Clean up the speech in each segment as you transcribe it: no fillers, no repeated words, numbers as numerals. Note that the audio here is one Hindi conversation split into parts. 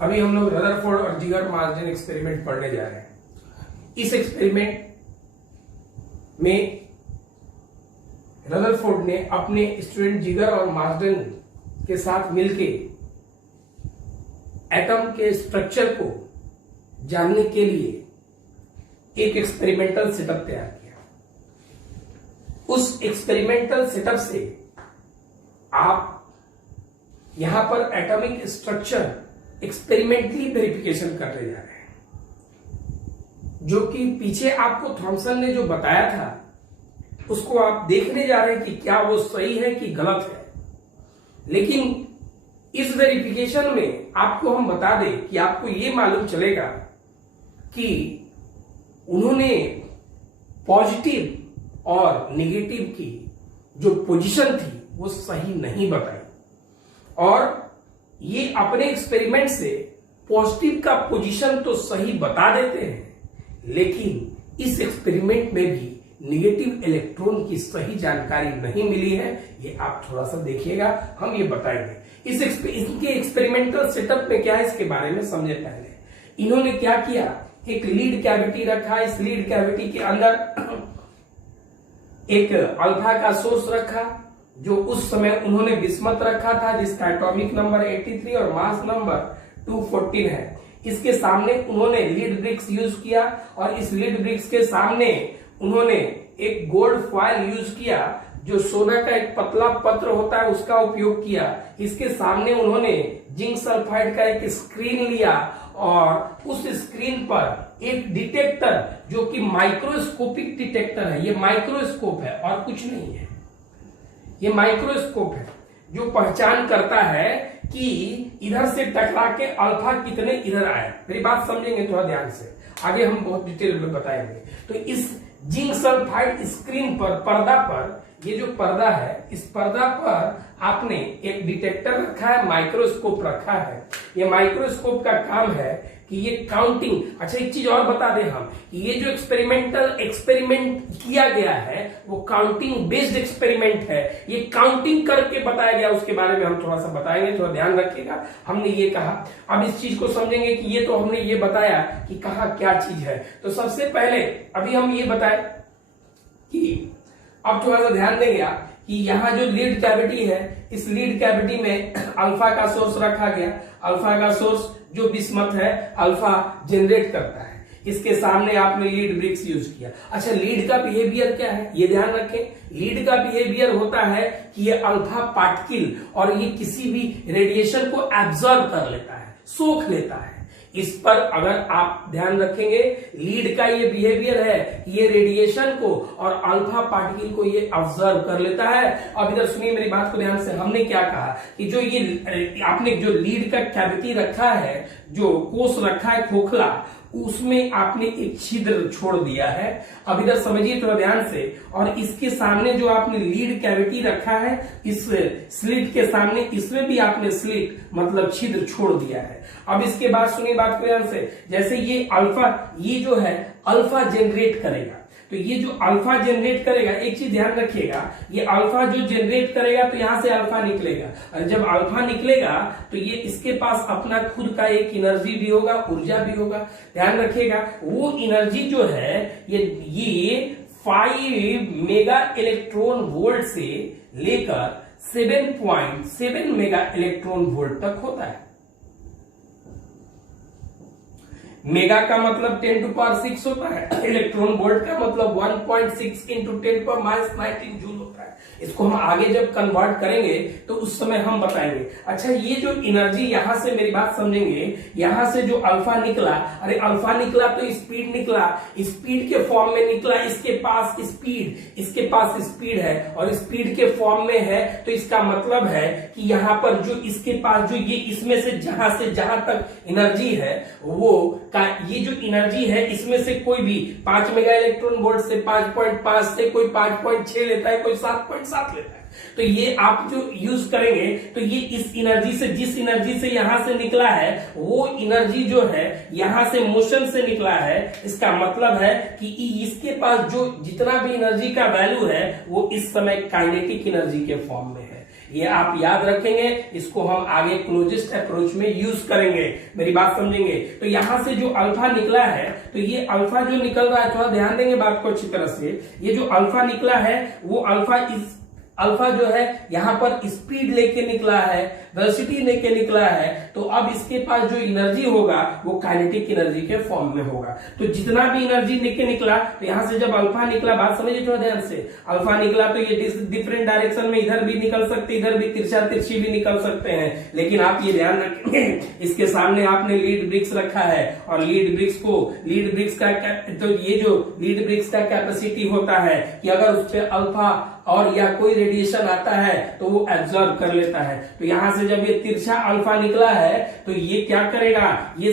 अभी हम लोग रदरफोर्ड और जिगर मार्जन एक्सपेरिमेंट पढ़ने जा रहे हैं। इस एक्सपेरिमेंट में रदरफोर्ड ने अपने स्टूडेंट जिगर और मार्जन के साथ मिलके एटम के स्ट्रक्चर को जानने के लिए एक एक्सपेरिमेंटल सेटअप तैयार किया। उस एक्सपेरिमेंटल सेटअप से आप यहां पर एटॉमिक स्ट्रक्चर एक्सपेरिमेंटली वेरिफिकेशन करने जा रहे हैं, जो कि पीछे आपको थॉमसन ने जो बताया था उसको आप देखने जा रहे हैं कि क्या वो सही है कि गलत है। लेकिन इस वेरिफिकेशन में आपको हम बता दें कि आपको ये मालूम चलेगा कि उन्होंने पॉजिटिव और नेगेटिव की जो पोजीशन थी वो सही नहीं बताई, और ये अपने एक्सपेरिमेंट से पॉजिटिव का पोजीशन तो सही बता देते हैं, लेकिन इस एक्सपेरिमेंट में भी नेगेटिव इलेक्ट्रॉन की सही जानकारी नहीं मिली है। ये आप थोड़ा सा देखिएगा, हम ये बताएंगे। इनके एक्सपेरिमेंटल सेटअप में क्या है इसके बारे में समझे। पहले इन्होंने क्या किया, एक लीड कैविटी रखा। इस लीड कैविटी के अंदर एक अल्फा का सोर्स रखा, जो उस समय उन्होंने बिस्मथ रखा था, जिसका एटॉमिक नंबर 83 और मास नंबर 214 है। इसके सामने उन्होंने लीड ब्रिक्स यूज किया, और इस लीड ब्रिक्स के सामने उन्होंने एक गोल्ड फॉयल यूज किया, जो सोना का एक पतला पत्र होता है उसका उपयोग किया। इसके सामने उन्होंने जिंक सल्फाइड का एक स्क्रीन लिया, और उस स्क्रीन पर एक डिटेक्टर, जो कि माइक्रोस्कोपिक डिटेक्टर है, ये माइक्रोस्कोप है और कुछ नहीं है, ये माइक्रोस्कोप है जो पहचान करता है कि इधर से टकरा के अल्फा कितने इधर आए। मेरी बात समझेंगे थोड़ा ध्यान से, आगे हम बहुत डिटेल में बताएंगे। तो इस जिंक सल्फाइड स्क्रीन पर, पर्दा पर, ये जो पर्दा है, इस पर्दा पर आपने एक डिटेक्टर रखा है, माइक्रोस्कोप रखा है। ये माइक्रोस्कोप का काम है कि ये काउंटिंग। अच्छा, एक चीज और बता दें हम, ये जो एक्सपेरिमेंट किया गया है वो काउंटिंग बेस्ड एक्सपेरिमेंट है। ये काउंटिंग करके बताया गया, उसके बारे में हम थोड़ा सा बताएंगे, थोड़ा ध्यान रखिएगा। हमने ये कहा, अब इस चीज को समझेंगे कि ये तो हमने ये बताया कि कहा क्या चीज है। तो सबसे पहले अभी हम ये बताए कि अब थोड़ा सा ध्यान देंगे आप कि यहाँ जो लीड कैविटी है, इस लीड कैविटी में अल्फा का सोर्स रखा गया। अल्फा का सोर्स जो बिस्मथ है, अल्फा जनरेट करता है। इसके सामने आपने लीड ब्रिक्स यूज किया। अच्छा, लीड का बिहेवियर क्या है ये ध्यान रखें। लीड का बिहेवियर होता है कि ये अल्फा पार्टिकल और ये किसी भी रेडिएशन को एब्जॉर्ब कर लेता है, सोख लेता है। इस पर अगर आप ध्यान रखेंगे, लीड का ये बिहेवियर है, ये रेडिएशन को और अल्फा पार्टिकल को ये ऑब्जर्व कर लेता है। अब इधर सुनिए मेरी बात को ध्यान से, हमने क्या कहा कि जो ये आपने जो लीड का कैविटी रखा है, जो कोष रखा है खोखला, उसमें आपने एक छिद्र छोड़ दिया है। अब इधर समझिए थोड़ा ध्यान से, और इसके सामने जो आपने लीड कैविटी रखा है, इस स्लिट के सामने इसमें भी आपने स्लिट मतलब छिद्र छोड़ दिया है। अब इसके बाद सुनिए बात को ध्यान से, जैसे ये अल्फा, ये जो है अल्फा जनरेट करेगा, तो ये जो अल्फा जनरेट करेगा, एक चीज ध्यान रखिएगा, ये अल्फा जो जनरेट करेगा तो यहां से अल्फा निकलेगा, और जब अल्फा निकलेगा तो ये इसके पास अपना खुद का एक एनर्जी भी होगा, ऊर्जा भी होगा। ध्यान रखिएगा, वो एनर्जी जो है ये 5 मेगा इलेक्ट्रॉन वोल्ट से लेकर 7.7 मेगा इलेक्ट्रॉन वोल्ट तक होता है। मेगा का मतलब 10⁻6 होता है, इलेक्ट्रॉन वोल्ट का मतलब 1.6 इंटू 10⁻19 जूल होता है। इसको हम आगे जब कन्वर्ट करेंगे तो उस समय हम बताएंगे। अच्छा, ये जो एनर्जी यहां से, मेरी बात समझेंगे, यहां से जो अल्फा निकला, अरे अल्फा निकला तो स्पीड निकला, स्पीड के फॉर्म में निकला, इसके पास स्पीड है और स्पीड के फॉर्म में है, तो इसका मतलब है कि यहाँ पर जो इसके पास जो ये इसमें से जहां तक एनर्जी है, वो ये जो एनर्जी है इसमें से कोई भी 5 मेगा इलेक्ट्रॉन वोल्ट से 5.5 से कोई 5.6 लेता है, कोई 7.7 लेता है। तो ये आप जो यूज करेंगे तो ये इस एनर्जी से, जिस एनर्जी से यहां से निकला है, वो एनर्जी जो है यहां से मोशन से निकला है। इसका मतलब है कि इसके पास जो जितना भी एनर्जी का वैल्यू है वो इस समय काइनेटिक एनर्जी के फॉर्म में है। ये आप याद रखेंगे, इसको हम आगे क्लोजेस्ट अप्रोच में यूज करेंगे, मेरी बात समझेंगे। तो यहां से जो अल्फा निकला है, तो ये अल्फा जो निकल रहा है, थोड़ा ध्यान देंगे बात को अच्छी तरह से, ये जो अल्फा निकला है वो अल्फा जो है यहां पर स्पीड लेके निकला है, वेलोसिटी लेके निकला है, तो अब इसके पास जो एनर्जी होगा वो काइनेटिक एनर्जी के फॉर्म में होगा। तो जितना भी एनर्जी लेके निकला, तो यहां से जब अल्फा निकला, बात समझिए थोड़ा ध्यान से, अल्फा निकला तो ये डिफरेंट डायरेक्शन में इधर भी निकल सकते, इधर भी तिरछा तिरछी भी निकल सकते हैं, लेकिन आप ये ध्यान रखेंगे इसके सामने आपने लीड ब्रिक्स रखा है, और लीड ब्रिक्स का तो ये जो लीड ब्रिक्स का कैपेसिटी होता है कि अगर उस पर अल्फा और या कोई रेडिएशन आता है तो वो एब्जॉर्ब कर लेता है। तो यहां से जब ये तिरछा अल्फा निकला है तो ये क्या करेगा, ये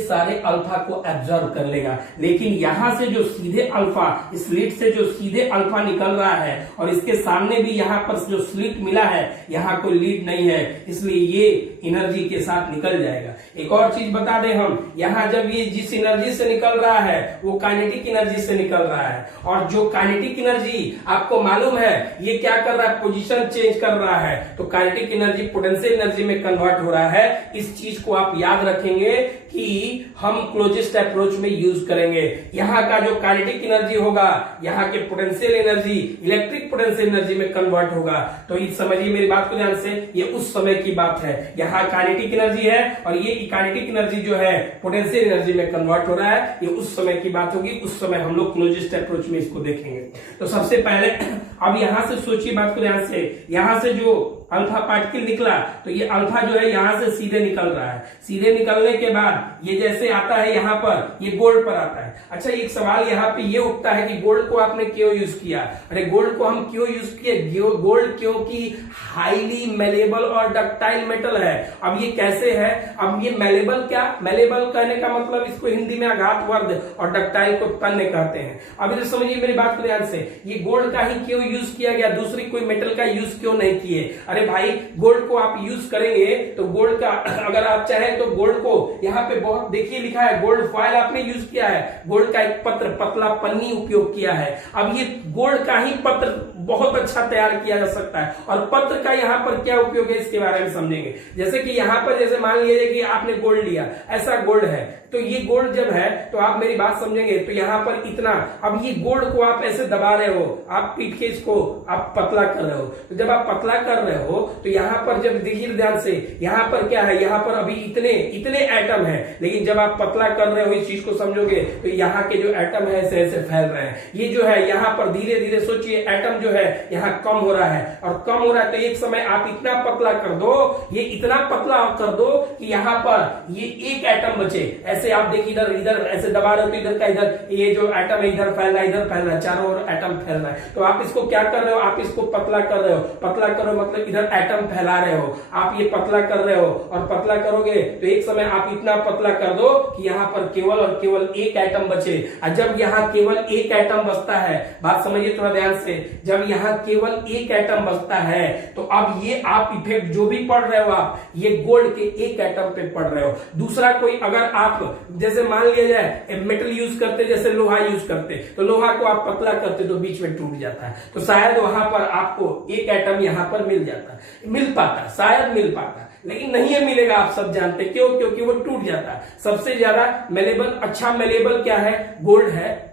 सारे अल्फा को एब्जॉर्ब कर लेगा। लेकिन यहां से जो सीधे अल्फा, स्लिट से जो सीधे अल्फा निकल रहा है और इसके सामने भी यहां पर जो स्लिट मिला है, यहां कोई लीड नहीं है, इसलिए ये एनर्जी के साथ निकल जाएगा। एक और चीज बता दें हम, यहां जब ये जिस एनर्जी से निकल रहा है वो काइनेटिक एनर्जी से निकल रहा है, और जो काइनेटिक एनर्जी आपको मालूम है ये क्या कर रहा है, पोजीशन चेंज कर रहा है, तो काइनेटिक एनर्जी पोटेंशियल एनर्जी में कन्वर्ट हो रहा है। इस चीज को आप याद रखेंगे कि हम क्लोजेस्ट अप्रोच में यूज करेंगे। यहाँ का जो काइनेटिक एनर्जी होगा, यहाँ के potential energy electric potential energy में कन्वर्ट होगा। तो ये समझिए मेरी बात को ध्यान से, ये उस समय की बात है, यहाँ काइनेटिक एनर्जी है और ये काइनेटिक एनर्जी जो है पोटेंशियल एनर्जी में कन्वर्ट हो रहा है, ये उस समय की बात होगी, उस समय हम लोग क्लोजेस्ट अप्रोच में इसको देखेंगे। तो सबसे पहले अब यहां से सोचिए बात को ध्यान से, यहां से जो अल्फा पार्टिकल निकला, तो ये अल्फा जो है यहां से सीधे निकल रहा है, सीधे निकलने के बाद ये जैसे आता है यहाँ पर, ये गोल्ड पर आता है। अच्छा, एक सवाल यहाँ पे ये उठता है कि गोल्ड को आपने क्यों यूज किया? अरे गोल्ड को हम क्यों यूज किए? गोल्ड क्योंकि हाईली मेलेबल और डक्टाइल मेटल है। अब ये कैसे है? अब ये मेलेबल, क्या मेलेबल कहने का मतलब, इसको हिंदी में आघात वर्ध और डक्टाइल को तन्य कहते हैं। अब इधर समझिए मेरी बात को ध्यान से, ये गोल्ड का ही क्यों यूज किया गया, दूसरी कोई मेटल का यूज क्यों नहीं किए? अरे भाई, गोल्ड को आप यूज करेंगे तो गोल्ड का, अगर आप चाहें तो गोल्ड को, यहाँ पे बहुत देखिए लिखा है गोल्ड फॉयल आपने यूज किया है, गोल्ड का एक पत्र, पतला पन्नी उपयोग किया है। अब ये गोल्ड का ही पत्र बहुत अच्छा तैयार किया जा सकता है, और पत्र का यहाँ पर क्या उपयोग है इसके बारे में समझेंगे। जैसे कि यहाँ पर जैसे मान लीजिए कि आपने गोल्ड लिया, ऐसा गोल्ड है, तो ये गोल्ड जब है तो आप मेरी बात समझेंगे, तो यहाँ पर इतना, अब ये गोल्ड को आप ऐसे दबा रहे हो, आप पीट के इसको आप पतला कर रहे हो, तो जब आप पतला कर रहे हो तो यहाँ पर जब देखिए ध्यान से, यहाँ पर क्या है, यहाँ पर अभी इतने एटम है, लेकिन जब आप पतला कर रहे हो इस चीज को समझोगे तो यहाँ के जो एटम है ऐसे ऐसे फैल रहे हैं। ये जो है यहाँ पर धीरे धीरे सोचिए एटम जो है यहाँ कम हो रहा है, और कम हो रहा है तो एक समय आप इतना पतला कर दो, ये इतना पतला कर दो कि यहाँ पर ये एक एटम बचे। ऐसे आप देखिए इधर इधर ऐसे दबा रहे हो तो इधर का इधर, ये जो एटम है इधर फैल रहा है, इधर फैल रहा है, चारों ओर एटम फैल रहा है। तो आप इसको क्या कर रहे हो, आप इसको पतला कर रहे हो, पतला करो मतलब इधर एटम फैला रहे हो, आप ये पतला कर रहे हो, और पतला करोगे तो एक समय आप इतना पतला कर दो कि यहाँ पर केवल और केवल एक एटम बचे। और जब यहाँ केवल एक एटम बचता है, बात समझिए थोड़ा ध्यान से, जब यहाँ केवल एक एटम बचता है तो अब ये आप इफेक्ट जो भी पढ़ रहे हो आप, ये गोल्ड के एक एटम पे पढ़ रहे हो। दूसरा कोई, अगर आप जैसे मान लिया जाए मेटल यूज करते, जैसे लोहा यूज करते, तो लोहा को आप पतला करते तो बीच में टूट जाता है, तो शायद वहां पर आपको एक एटम यहां पर मिल जाता, मिल पाता, शायद मिल पाता, लेकिन नहीं है मिलेगा, आप सब जानते क्यों? क्योंकि वो टूट जाता है। सबसे ज्यादा मेलेबल, अच्छा मेलेबल क्या है? गोल्ड है,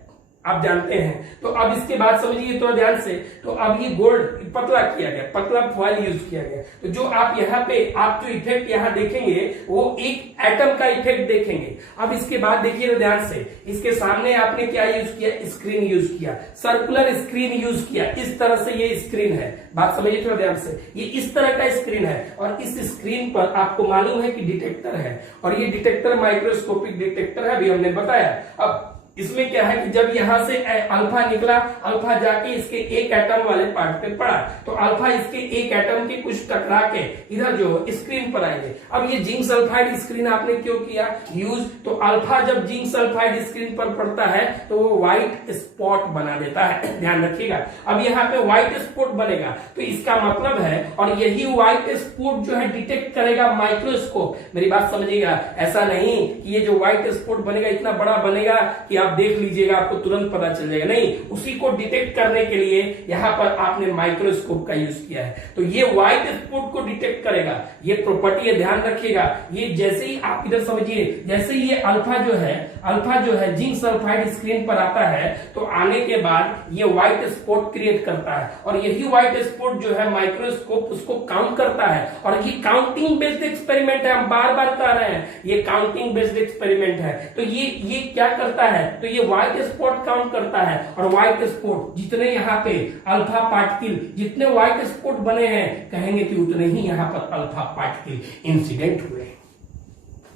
आप जानते हैं। तो अब इसके बाद समझिए थोड़ा ध्यान से, तो अब ये गोल्ड पतला किया गया, पतला फॉयल यूज किया गया, तो जो आप यहाँ पे आप जो इफेक्ट यहाँ देखेंगे वो एक एटम का इफेक्ट देखेंगे। अब इसके बाद देखिए ध्यान से, इसके सामने आपने क्या यूज किया? स्क्रीन यूज किया, सर्कुलर स्क्रीन यूज किया। इस तरह से ये स्क्रीन है, बात समझिए थोड़ा ध्यान से, ये इस तरह का स्क्रीन है, और इस स्क्रीन पर आपको मालूम है कि डिटेक्टर है, और ये डिटेक्टर माइक्रोस्कोपिक डिटेक्टर है, अभी हमने बताया। अब इसमें क्या है कि जब यहां से अल्फा निकला, अल्फा जाके इसके एक एटम वाले पार्ट पे पड़ा, तो अल्फा इसके एक एटम के कुछ टकरा के इधर जो स्क्रीन पर आएंगे। अब ये जिंक सल्फाइड स्क्रीन आपने क्यों किया यूज? तो अल्फा जब जिंक सल्फाइड स्क्रीन पर पड़ता है तो वो व्हाइट स्पॉट बना देता है, ध्यान रखिएगा। अब यहाँ पे व्हाइट स्पॉट बनेगा, तो इसका मतलब है, और यही व्हाइट स्पॉट जो है डिटेक्ट करेगा माइक्रोस्कोप। मेरी बात समझिएगा, ऐसा नहीं कि ये जो व्हाइट स्पॉट बनेगा इतना बड़ा बनेगा कि आप देख लीजिएगा, आपको तुरंत पता चल जाएगा। नहीं, उसी को डिटेक्ट करने के लिए यहां पर आपने माइक्रोस्कोप का यूज किया है। तो ये व्हाइट स्पॉट को डिटेक्ट करेगा, ये प्रॉपर्टी है, ध्यान रखिएगा। ये जैसे ही आप इधर समझिए, जैसे ही ये अल्फा जो है जिंक सल्फाइड स्क्रीन पर आता है, तो आने के बाद ये व्हाइट स्पॉट क्रिएट करता है, और यही व्हाइट स्पॉट जो है माइक्रोस्कोप उसको काउंट करता है। और ये काउंटिंग बेस्ड एक्सपेरिमेंट है, हम बार बार कह रहे हैं ये काउंटिंग बेस्ड एक्सपेरिमेंट है। तो ये क्या करता है, तो ये व्हाइट स्पॉट काउंट करता है, और व्हाइट स्पॉट जितने यहाँ पे अल्फा पार्टिकल, जितने व्हाइट स्पॉट बने हैं, कहेंगे कि उतने ही यहाँ पर अल्फा पार्टिकल इंसिडेंट हुए।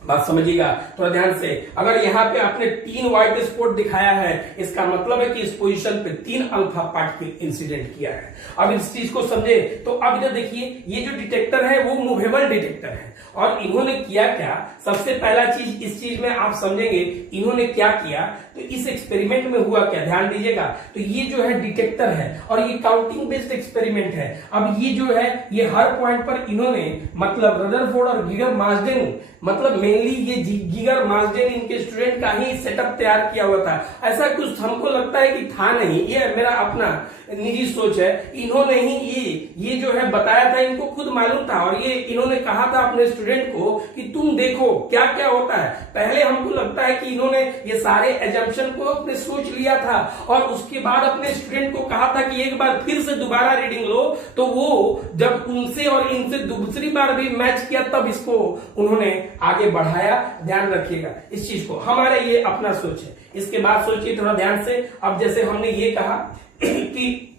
बात समझिएगा थोड़ा ध्यान से। अगर यहाँ पे आपने 3 व्हाइट स्पॉट दिखाया है, इसका मतलब है कि इस पोजीशन पे 3 अल्फा पार्टिकल इंसिडेंट किया है। अब इस चीज को समझे तो अब इधर देखिए, ये जो डिटेक्टर है वो मूवेबल डिटेक्टर है, और इन्होंने किया क्या, सबसे पहला चीज इस चीज में आप समझेंगे इन्होंने क्या किया। तो इस एक्सपेरिमेंट में हुआ क्या, ध्यान दीजिएगा। तो ये जो है डिटेक्टर है, और ये काउंटिंग बेस्ड एक्सपेरिमेंट है। अब ये जो है ये हर पॉइंट पर इन्होंने, मतलब रदरफोर्ड और गिगर मार्सडेन, मतलब मेनली ये गिगर मार्सडेन इनके स्टूडेंट का ही सेटअप तैयार किया हुआ था। ऐसा कुछ हमको लगता है कि था नहीं, ये मेरा अपना निजी सोच है। इन्होंने ही ये जो है बताया था, इनको खुद मालूम था, और ये इन्होंने कहा था अपने स्टूडेंट को कि तुम देखो क्या क्या होता है। पहले हमको लगता है कि इन्होंने ये सारे एजम्पशन को अपने सोच लिया था, और उसके बाद अपने स्टूडेंट को कहा था कि एक बार फिर से दोबारा रीडिंग लो। तो वो जब उनसे और इनसे दूसरी बार भी मैच किया, तब इसको उन्होंने आगे बढ़ाया। ध्यान रखिएगा इस चीज को, हमारे ये अपना सोच है। इसके बाद सोचिए थोड़ा ध्यान से। अब जैसे हमने ये कहा कि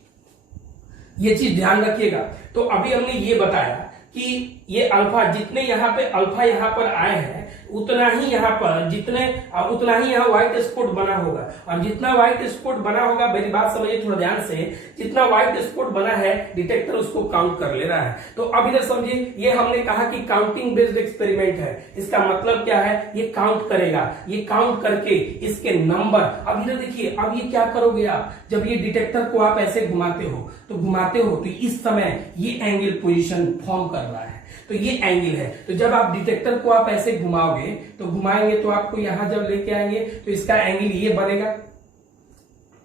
ये चीज ध्यान रखिएगा, तो अभी हमने ये बताया कि ये अल्फा, जितने यहाँ पे अल्फा यहाँ पर आए हैं, उतना ही यहाँ पर उतना ही यहाँ व्हाइट स्पॉट बना होगा, और जितना व्हाइट स्पॉट बना होगा, मेरी बात समझिए थोड़ा ध्यान से, जितना व्हाइट स्पॉट बना है डिटेक्टर उसको काउंट कर ले रहा है। तो अब इधर समझिए, ये हमने कहा कि काउंटिंग बेस्ड एक्सपेरिमेंट है। इसका मतलब क्या है, ये काउंट करेगा, ये काउंट करके इसके नंबर। अब इधर देखिए, अब ये क्या करोगे आप, जब ये डिटेक्टर को आप ऐसे घुमाते हो तो इस समय ये एंगल पोजीशन फॉर्म कर रहा है, तो ये एंगल है। तो जब आप डिटेक्टर को आप ऐसे घुमाओगे, तो घुमाएंगे तो आपको यहां जब लेके आएंगे तो इसका एंगल ये बनेगा।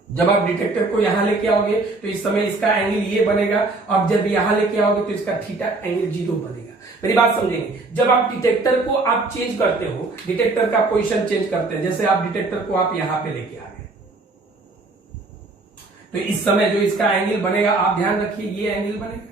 जब आप डिटेक्टर को यहां लेके आओगे तो इस समय इसका एंगल ये बनेगा। अब जब यहां लेके आओगे तो इसका थीटा एंगल 0 बनेगा। मेरी बात समझेंगे, जब आप डिटेक्टर को आप चेंज करते हो, डिटेक्टर का पोजीशन चेंज करते हैं, जैसे आप डिटेक्टर को आप यहां पे लेके आ गए, तो इस समय जो इसका एंगल बनेगा, आप ध्यान रखिए, ये एंगल बनेगा।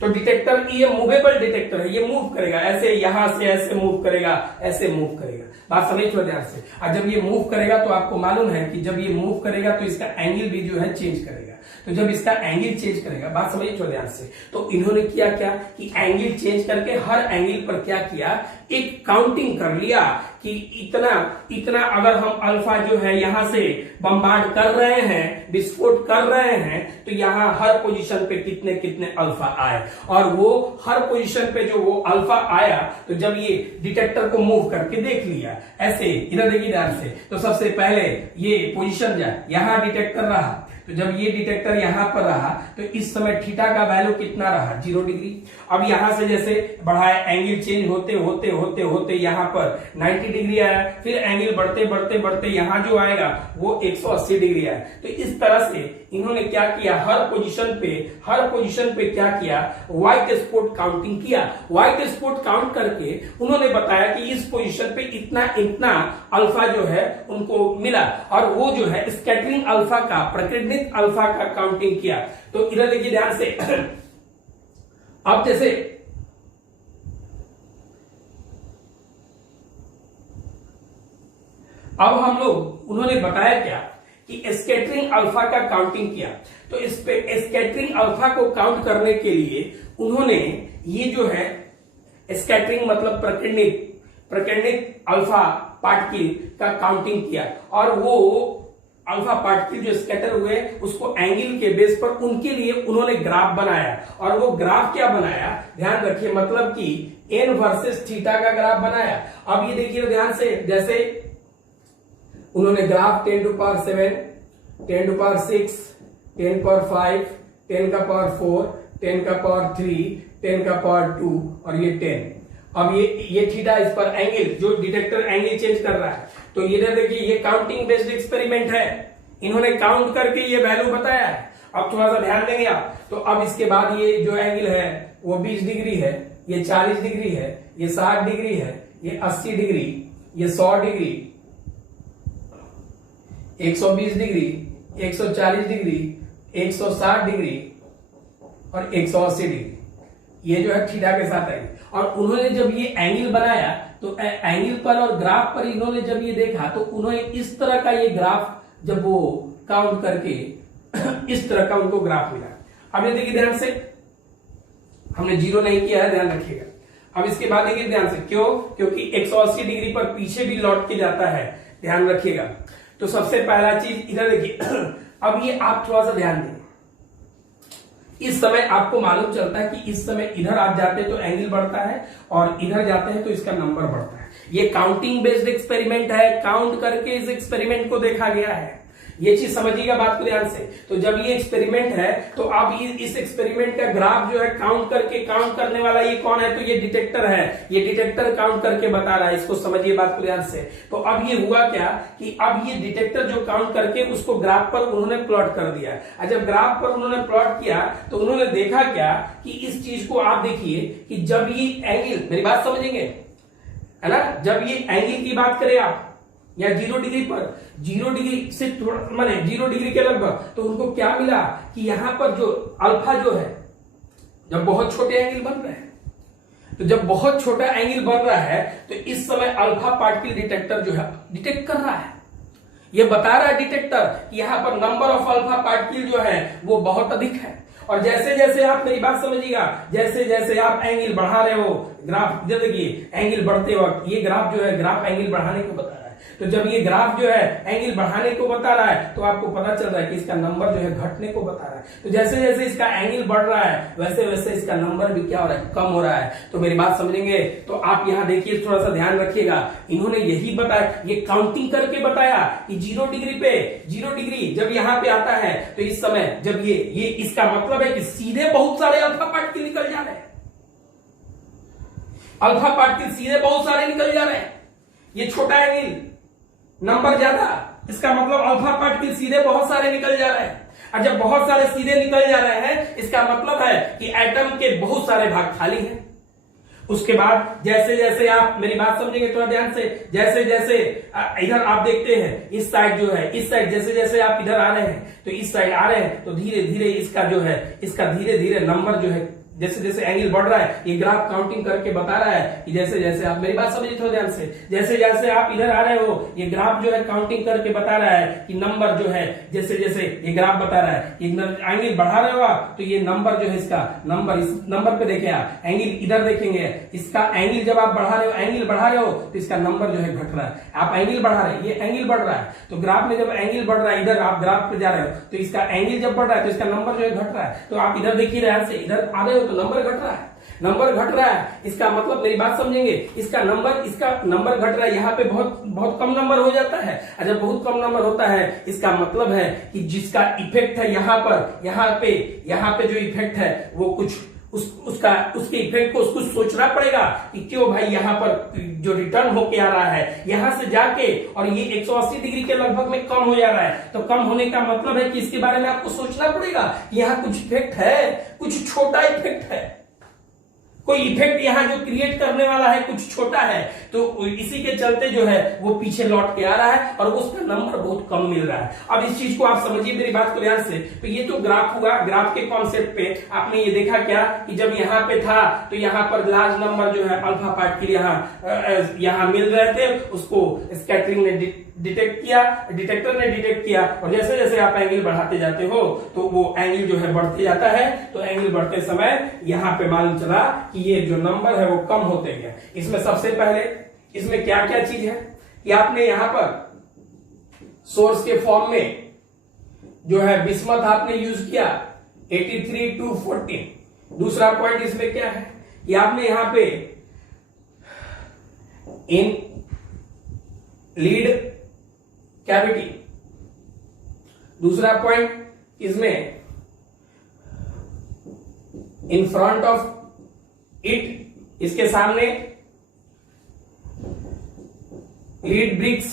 तो डिटेक्टर, ये मूवेबल डिटेक्टर है, ये मूव करेगा, ऐसे यहां से ऐसे मूव करेगा, ऐसे मूव करेगा। बात समझिए ध्यान से। और जब ये मूव करेगा तो आपको मालूम है कि जब ये मूव करेगा तो इसका एंगल भी जो है चेंज करेगा। तो जब इसका एंगल चेंज करेगा, बात समझिए ध्यान से, तो इन्होंने किया क्या कि एंगल चेंज करके हर एंगल पर क्या किया, एक काउंटिंग कर लिया कि इतना अगर हम अल्फा जो है यहां से बम्बार्ड कर रहे हैं, विस्फोट कर रहे हैं, तो यहां हर पोजीशन पे कितने कितने अल्फा आए। और वो हर पोजीशन पे जो वो अल्फा आया, तो जब ये डिटेक्टर को मूव करके देख लिया ऐसे, इधर देखिए ध्यान से, तो सबसे पहले ये पोजीशन जाए, यहां डिटेक्टर रहा, तो जब ये डिटेक्टर यहां पर रहा तो इस समय थीटा का वैल्यू कितना रहा, 0 डिग्री। अब यहां से जैसे बढ़ाया, एंगल चेंज होते होते होते होते यहां पर 90 डिग्री आया, फिर एंगल बढ़ते बढ़ते बढ़ते यहां जो आएगा वो 180 डिग्री आया। तो इस तरह से इन्होंने क्या किया, हर पोजीशन पे क्या किया, व्हाइट स्पॉट काउंटिंग किया। व्हाइट स्पॉट काउंट करके उन्होंने बताया कि इस पोजीशन पे इतना इतना अल्फा जो है उनको मिला, और वो जो है स्कैटरिंग अल्फा का, प्रकीर्णित अल्फा का काउंटिंग किया। तो इधर देखिए ध्यान से। अब जैसे अब हम लोग, उन्होंने बताया क्या कि स्कैटरिंग अल्फा का काउंटिंग किया। तो इस पे स्कैटरिंग अल्फा को काउंट करने के लिए उन्होंने ये जो है स्कैटरिंग मतलब प्रकीर्णित अल्फा पार्टिकल का काउंटिंग किया, और वो अल्फा पार्टिकल जो स्कैटर हुए उसको एंगल के बेस पर उनके लिए उन्होंने ग्राफ बनाया। और वो ग्राफ क्या बनाया, ध्यान रखिए, मतलब कि एन वर्सेस थीटा का ग्राफ बनाया। अब ये देखिए ध्यान से, जैसे उन्होंने graph 10 to power 7, 10 to power 6, 10 power 5, 10 का पावर 4, 10 का पावर 3, 10 का पावर 2 और ये 10। अब ये थीटा, इस पर एंगल, जो डिटेक्टर एंगल चेंज कर रहा है। तो इधर देखिए ये काउंटिंग बेस्ड एक्सपेरिमेंट है, इन्होंने काउंट करके ये वैल्यू बताया है। अब थोड़ा सा ध्यान देंगे आप, तो अब इसके बाद ये जो एंगल है वो 20 डिग्री है, ये 40 डिग्री है, ये 60 डिग्री है, ये 80 डिग्री, ये 100 डिग्री, 120 डिग्री, 140 डिग्री, 160 डिग्री और 180 डिग्री, ये जो है थीटा के साथ एंगल। और उन्होंने जब ये एंगल बनाया तो एंगल पर और ग्राफ पर इन्होंने जब ये देखा तो उन्होंने इस तरह का ये ग्राफ, जब वो काउंट करके इस तरह का उनको ग्राफ मिला। अब ये देखिए ध्यान से, हमने जीरो नहीं किया है, ध्यान रखिएगा। अब इसके बाद देखिए ध्यान से, क्यों? क्योंकि 180 डिग्री पर पीछे भी लौट के जाता है, ध्यान रखिएगा। तो सबसे पहला चीज इधर देखिए अब ये आप थोड़ा सा ध्यान दें, इस समय आपको मालूम चलता है कि इस समय इधर आप जाते हैं तो एंगल बढ़ता है और इधर जाते हैं तो इसका नंबर बढ़ता है। ये काउंटिंग बेस्ड एक्सपेरिमेंट है, काउंट करके इस एक्सपेरिमेंट को देखा गया है। ये चीज समझिएगा बात को ध्यान से। तो जब ये एक्सपेरिमेंट है तो अब इस एक्सपेरिमेंट का ग्राफ जो है काउंट करने वाला ये कौन है? तो ये डिटेक्टर है, ये डिटेक्टर काउंट करके बता रहा है। इसको समझिए बात को ध्यान से। तो अब ये हुआ क्या कि अब ये डिटेक्टर जो काउंट करके उसको ग्राफ पर उन्होंने प्लॉट कर दिया। और जब ग्राफ पर उन्होंने प्लॉट किया तो उन्होंने देखा क्या कि इस चीज को आप देखिए कि जब ये एंगल, मेरी बात समझेंगे है ना, जब ये एंगल की बात करें आप या 0 डिग्री पर, 0 डिग्री से थोड़ा माने 0 डिग्री के लगभग, तो उनको क्या मिला कि यहां पर जो अल्फा जो है, जब बहुत छोटे एंगल बन रहे हैं, तो जब बहुत छोटा एंगल बन रहा है तो इस समय अल्फा पार्टिकल डिटेक्टर जो है डिटेक्ट कर रहा है। ये बता रहा है डिटेक्टर कि यहां पर नंबर ऑफ अल्फा पार्टिकल जो है वो बहुत अधिक है। और जैसे जैसे आप, मेरी बात समझिएगा, जैसे जैसे आप एंगल बढ़ा रहे हो, ग्राफ देखिए एंगल बढ़ते वक्त ये ग्राफ जो है, ग्राफ एंगल बढ़ाने को बता रहा है। तो जब ये ग्राफ जो है एंगल बढ़ाने को बता रहा है तो आपको पता चल रहा है कि इसका नंबर जो है घटने को बता रहा है। तो जैसे जैसे इसका एंगल बढ़ रहा है वैसे वैसे इसका नंबर भी क्या हो रहा है? कम हो रहा है। तो मेरी बात समझेंगे तो आप यहां देखिए, थोड़ा सा ध्यान रखिएगा। इन्होंने यही बताया, ये काउंटिंग करके बताया कि 0 डिग्री पे, 0 डिग्री जब यहां पे आता है तो इस समय जब ये इसका मतलब है कि सीधे बहुत सारे अल्फा पार्टिकल निकल जा रहे हैं, अल्फा पार्टिकल सीधे बहुत सारे निकल जा रहे हैं। ये छोटा एंगल, नंबर ज्यादा, इसका मतलब अल्फा पार्टिकल सीधे बहुत सारे निकल जा रहे हैं। और जब बहुत सारे सीधे निकल जा रहे हैं इसका मतलब है कि एटम के बहुत सारे भाग खाली हैं। उसके बाद जैसे जैसे आप, मेरी बात समझेंगे थोड़ा ध्यान से, जैसे जैसे इधर आप देखते हैं इस साइड जो है, इस साइड जैसे जैसे आप इधर आ रहे हैं तो इस साइड आ रहे हैं तो धीरे धीरे इसका जो है, इसका धीरे धीरे नंबर जो है, जैसे जैसे एंगल बढ़ रहा है ये ग्राफ काउंटिंग करके बता रहा है कि जैसे जैसे आप, मेरी बात समझिए थोड़ा ध्यान से, जैसे जैसे आप इधर आ रहे हो ये ग्राफ जो है काउंटिंग करके बता रहा है कि नंबर जो है, जैसे जैसे ये ग्राफ बता रहा है कि एंगल बढ़ा रहे हो आप तो ये नंबर जो है, इसका नंबर, इस नंबर पे देखें आप, एंगल इधर देखेंगे, इसका एंगल जब आप बढ़ा रहे हो, एंगल बढ़ा रहे हो तो इसका नंबर जो है घट रहा है। आप एंगल बढ़ा रहे हैं, ये एंगल बढ़ रहा है, तो ग्राफ में जब एंगल बढ़ रहा है, इधर आप ग्राफ पे जा रहे हो तो इसका एंगल जब बढ़ रहा है तो इसका नंबर जो है घट रहा है। तो आप इधर देखिए ध्यान से, इधर आ रहे हो तो नंबर घट रहा है, नंबर घट रहा है। इसका मतलब, मेरी बात समझेंगे, इसका नंबर घट रहा है। यहाँ पे बहुत बहुत कम नंबर हो जाता है, और जब बहुत कम नंबर होता है इसका मतलब है कि जिसका इफेक्ट है यहाँ पर, यहाँ पे जो इफेक्ट है वो कुछ उसके इफेक्ट को उसको सोचना पड़ेगा कि क्यों भाई यहाँ पर जो रिटर्न होके आ रहा है यहां से जाके और ये 180 डिग्री के लगभग में कम हो जा रहा है। तो कम होने का मतलब है कि इसके बारे में आपको सोचना पड़ेगा कि यहाँ कुछ इफेक्ट है, कुछ छोटा इफेक्ट है, कोई इफेक्ट यहाँ जो क्रिएट करने वाला है कुछ छोटा है। तो इसी के चलते जो है वो पीछे लौट के आ रहा है और उसका नंबर बहुत कम मिल रहा है। अब इस चीज को आप समझिए मेरी बात को ध्यान से। तो ये तो ग्राफ हुआ, ग्राफ के कॉन्सेप्ट पे आपने ये देखा क्या कि जब यहाँ पे था तो यहाँ पर लार्ज नंबर जो है अल्फा पार्टिकल यहाँ मिल रहे थे, उसको स्कैटरिंग ने डिटेक्ट किया, डिटेक्टर ने डिटेक्ट किया, और जैसे जैसे आप एंगल बढ़ाते जाते हो तो वो एंगल जो है बढ़ते जाता है। तो एंगल बढ़ते समय यहाँ पे मालूम चला कि ये जो नंबर है वो कम होते गए। इसमें सबसे पहले इसमें क्या क्या चीज है कि आपने यहाँ पर सोर्स के फॉर्म में जो है बिस्मथ आपने यूज किया 83 to 14। दूसरा पॉइंट इसमें क्या है कि आपने यहां पे इन लीड कैविटी, दूसरा पॉइंट इसमें इन फ्रंट ऑफ इट, इसके सामने लीड ब्रिक्स,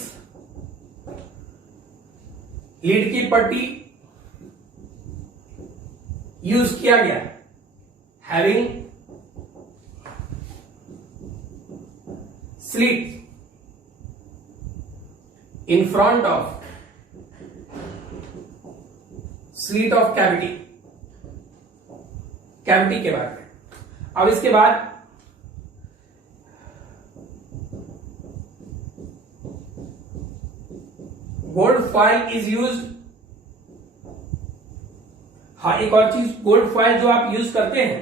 लीड की पट्टी यूज किया गया, having slit in front of slit of cavity, cavity के बारे में। अब इसके बाद गोल्ड फॉइल इज यूज। हाँ, एक और चीज, गोल्ड फॉइल जो आप यूज करते हैं,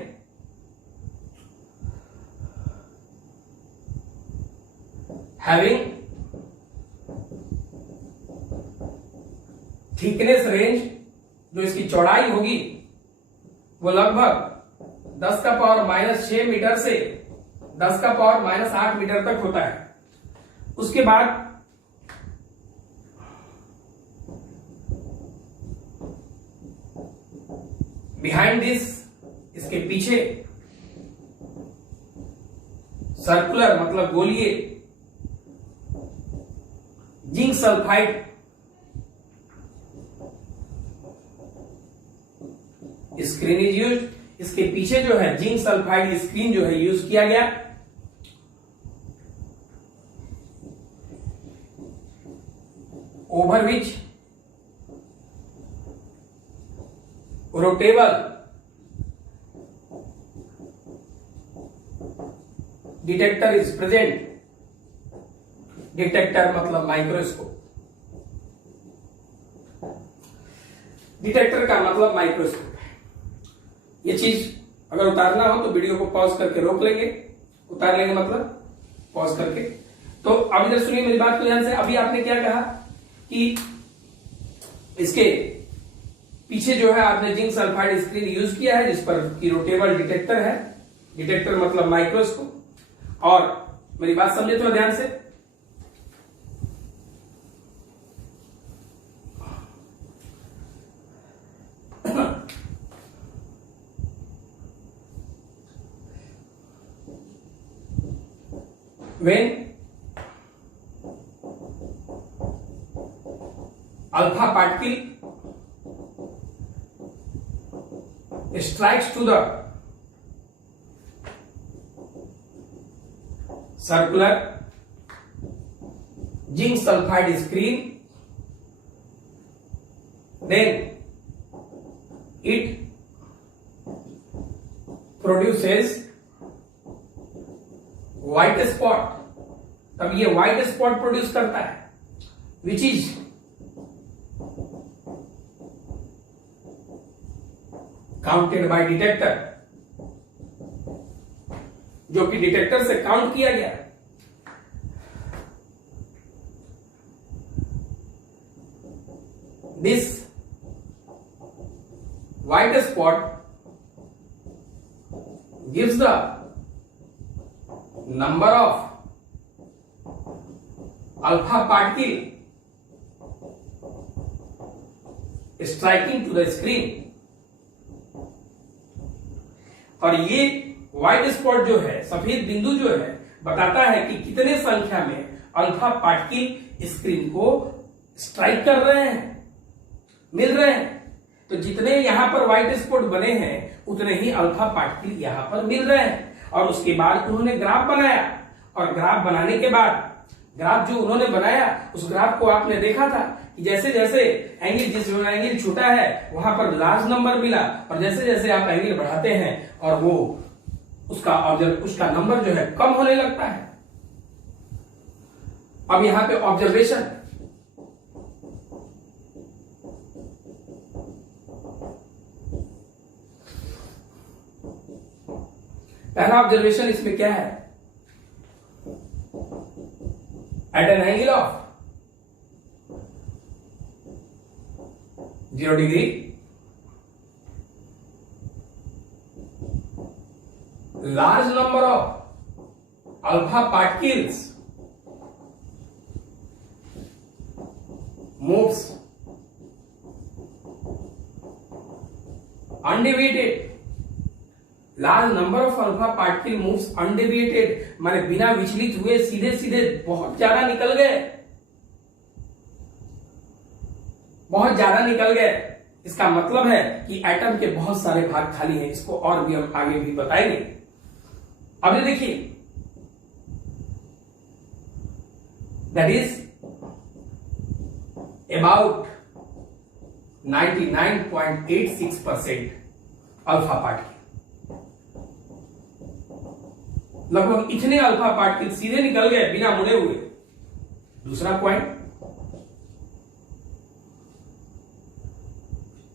हैविंग थिकनेस रेंज, जो इसकी चौड़ाई होगी वो लगभग 10 का पावर -6 मीटर से 10 का पावर -8 मीटर तक होता है। उसके बाद बिहाइंड दिस, इसके पीछे सर्कुलर मतलब गोलीय zinc sulphide screen is use. इसके पीछे जो है जिंक सल्फाइड स्क्रीन जो है यूज किया गया। Over which rotatable detector is present. Detector मतलब माइक्रोस्कोप, डिटेक्टर का मतलब माइक्रोस्कोप है। ये चीज अगर उतारना हो तो वीडियो को पॉज करके रोक लेंगे, उतार लेंगे मतलब पॉज करके। तो अब इधर सुनिए मेरी बात को ध्यान से। अभी आपने क्या कहा कि इसके पीछे जो है आपने जिंक सल्फाइड स्क्रीन यूज किया है, जिस पर की रोटेबल डिटेक्टर है। डिटेक्टर मतलब माइक्रोस्कोप। और मेरी बात समझे थोड़ा ध्यान से। when alpha particle strikes to the circular zinc sulfide screen, then it produces white spot. तब ये व्हाइट स्पॉट प्रोड्यूस करता है, which is counted by detector, जो कि डिटेक्टर से काउंट किया गया। This white spot gives the number of alpha particle striking to the screen। और ये व्हाइट स्पॉट जो है, सफेद बिंदु जो है, बताता है कि कितने संख्या में अल्फा पार्टिकल स्क्रीन को स्ट्राइक कर रहे हैं, मिल रहे हैं। तो जितने यहां पर व्हाइट स्पॉट बने हैं उतने ही अल्फा पार्टिकल यहां पर मिल रहे हैं। और उसके बाद उन्होंने ग्राफ बनाया, और ग्राफ बनाने के बाद ग्राफ जो उन्होंने बनाया, उस ग्राफ को आपने देखा था कि जैसे जैसे एंगल, जिस एंगल छोटा है वहां पर लार्ज नंबर मिला, और जैसे जैसे आप एंगल बढ़ाते हैं और वो उसका नंबर जो है कम होने लगता है। अब यहां पे ऑब्जर्वेशन, पहला ऑब्जर्वेशन इसमें क्या है, at an angle of 0 degree large number of alpha particles moves undivided large number of alpha particle moves undeviated, माने बिना विचलित हुए सीधे सीधे बहुत ज्यादा निकल गए, बहुत ज्यादा निकल गए। इसका मतलब है कि एटम के बहुत सारे भाग खाली हैं। इसको और भी हम आगे भी बताएंगे। अब ये देखिए, that is about 99.86% alpha particle, लगभग इतने अल्फा पार्टिकल सीधे निकल गए बिना मुड़े हुए। दूसरा पॉइंट,